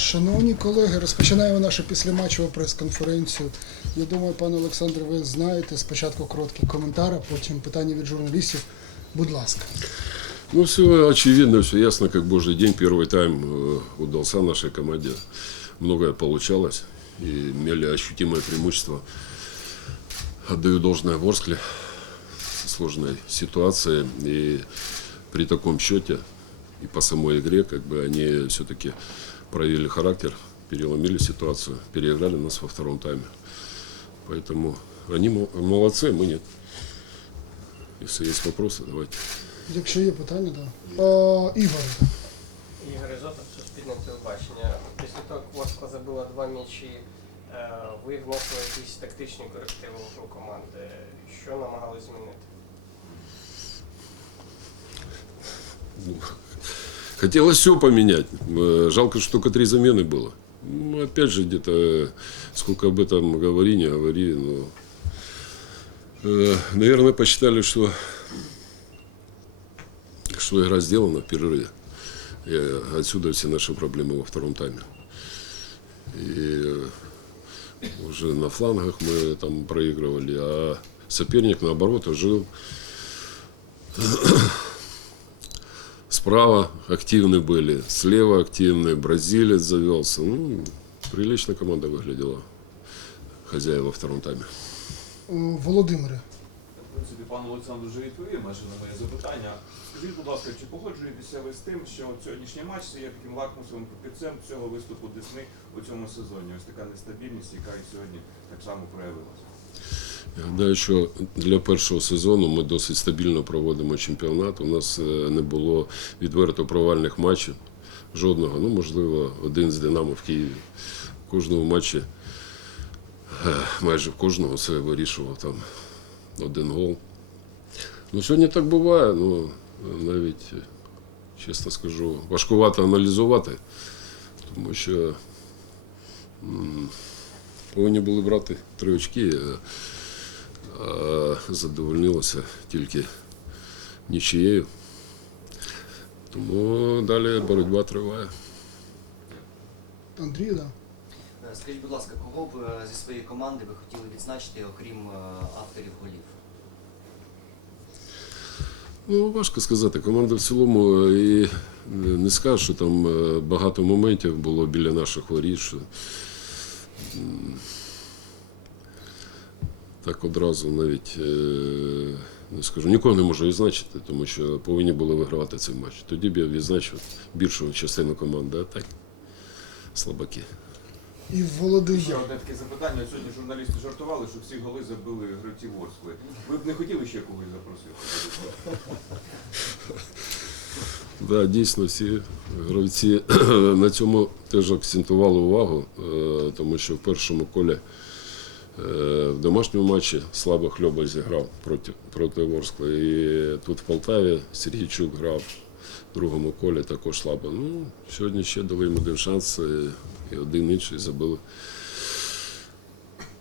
Шановні колеги, розпочинаємо нашу післяматчеву прес-конференцію. Я думаю, пане Олександре, ви знаєте спочатку короткий коментар, а потім питання від журналістів. Будь ласка. Ну, все очевидно, все ясно, как божий день. Первый тайм э, удался нашей команде. Многое получалось и имели ощутимое преимущество. Отдаю должное Ворскле сложной ситуации. И при таком счете и по самой игре, как бы они все-таки проявили характер, переломили ситуацию, переиграли нас во втором тайме. Поэтому они мол- молодцы, мы нет. Если есть вопросы, давайте. Якщо є питання, так. Е, Ігор, Ігор Ізотов, Суспільне телебачення. Після того, як Ворскла забила два м'ячі, е, ви внесли якісь тактичні корективи в гру команди. Що намагались змінити? Хотелось все поменять. Э, Жалко, что только три замены было. Ну, опять же, где-то э, сколько об этом говори, не говори, но, э, наверное, посчитали, что, что игра сделана в перерыве. И отсюда все наши проблемы во втором тайме. И уже на флангах мы там проигрывали, а соперник, наоборот, жил Справа активны были, слева активные, бразилец завелся. Ну, прилично команда выглядела. Хозяева во втором тайме. е, Володимире. В принципі, пан Олександр вже відповів майже на моє запитання. Скажіть, будь ласка, чи погоджуєтеся ви з тим, що от сьогоднішній матч це є таким лакмусовим папірцем цього виступу Десни у цьому сезоні? Ось така нестабільність, яка і сьогодні так само проявилася. Я гадаю, що для першого сезону ми досить стабільно проводимо чемпіонат. У нас е, не було відверто провальних матчів. Жодного. Ну, можливо, один з Динамо в Києві. В кожному матчі, е, майже в кожному це вирішував там один гол. Ну, сьогодні так буває, ну навіть, е, чесно скажу, важкувато аналізувати, тому що повинні були брати три очки. А задовольнилося тільки нічією. Тому далі боротьба триває. Андрій, да. Е, Скажіть, будь ласка, кого б е, зі своєї команди ви хотіли відзначити, окрім е, авторів голів? Ну, важко сказати. Команда в цілому і не скажу, що там багато моментів було біля наших воріт. Що, так одразу навіть е, не скажу, нікого не можу відзначити, тому що повинні були вигравати цей матч. Тоді б я відзначив більшу частину команди, а так слабаки. І Ще Володимир. одне таке запитання. Сьогодні журналісти жартували, що всі голи забили гравці Ворскли. Ви б не хотіли ще когось запросити? Да, дійсно, всі гравці на цьому теж акцентували увагу, е, тому що в першому колі в домашньому матчі слабо Хльоба зіграв проти, проти Ворскла. І тут в Полтаві Сергійчук грав в другому колі також слабо. Ну, сьогодні ще дали їм один шанс, і, і один інший забили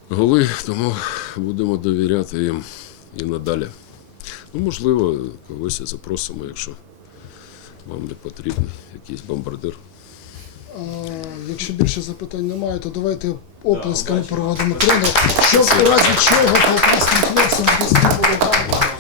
голи, тому будемо довіряти їм і надалі. Ну, можливо, когось запросимо, якщо вам не потрібен якийсь бомбардир. Якщо більше запитань немає, то давайте оплесками проводимо тренер, щоб у разі чого полтавським хлопцям десь не було.